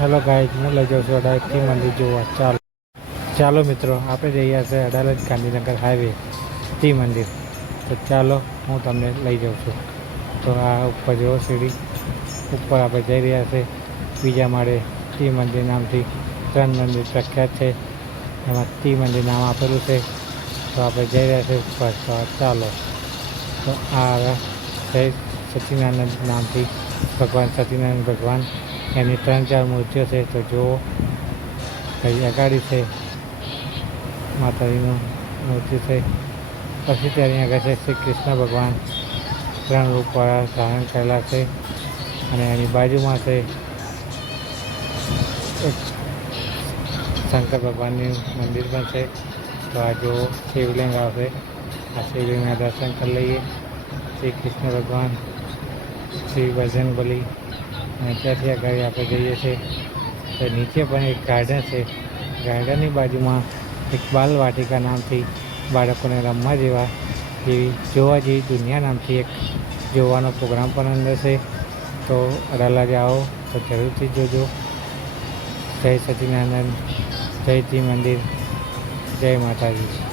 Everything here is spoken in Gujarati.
હેલો ગાઈઝ, હું લઈ જાઉં છું અડાલજથી મંદિર જોવા. ચાલો મિત્રો, આપણે જઈ રહ્યા છીએ અડાલજ ગાંધીનગર હાઈવે ટી મંદિર. તો ચાલો હું તમને લઈ જાઉં છું. તો આ ઉપર જુઓ સીડી ઉપર આપણે જઈ રહ્યા છે. બીજા માળે ટી મંદિર નામથી 3 મંદિર પ્રખ્યાત છે. એમાં ટી મંદિર નામ આપેલું છે. તો આપણે જઈ રહ્યા છીએ ઉપર. તો ચાલો. તો આ જય સચ્ચિદાનંદ નામથી ભગવાન સચ્ચિદાનંદ ભગવાન, એની 3-4 મૂર્તિઓ છે. તો જુઓ અહીં અગાડી છે માતાજીનું મૂર્તિ છે. પછી ત્યાં આગળ છે શ્રી કૃષ્ણ ભગવાન 3 રૂપવાળા ધારણ કરેલા છે. અને એની બાજુમાં છે એક શંકર ભગવાનનું મંદિર પણ છે. તો આ જો શિવલિંગ આવશે, આ શિવલિંગના દર્શન કરી લઈએ. શ્રી કૃષ્ણ ભગવાન, શ્રી બજરંગબલી. અને ત્યાંથી આગળ આપણે જઈએ છીએ તો નીચે પણ એક ગાર્ડન છે. ગાર્ડનની બાજુમાં એક બાલ વાટિકા નામથી બાળકોને રમવા જેવી જોવા જેવી દુનિયા નામથી એક જોવાનો પ્રોગ્રામ પણ અંદર છે. તો અડાલજ આવો તો જરૂરથી જોજો. જય સચ્ચિદાનંદ, જય જી મંદિર, જય માતાજી.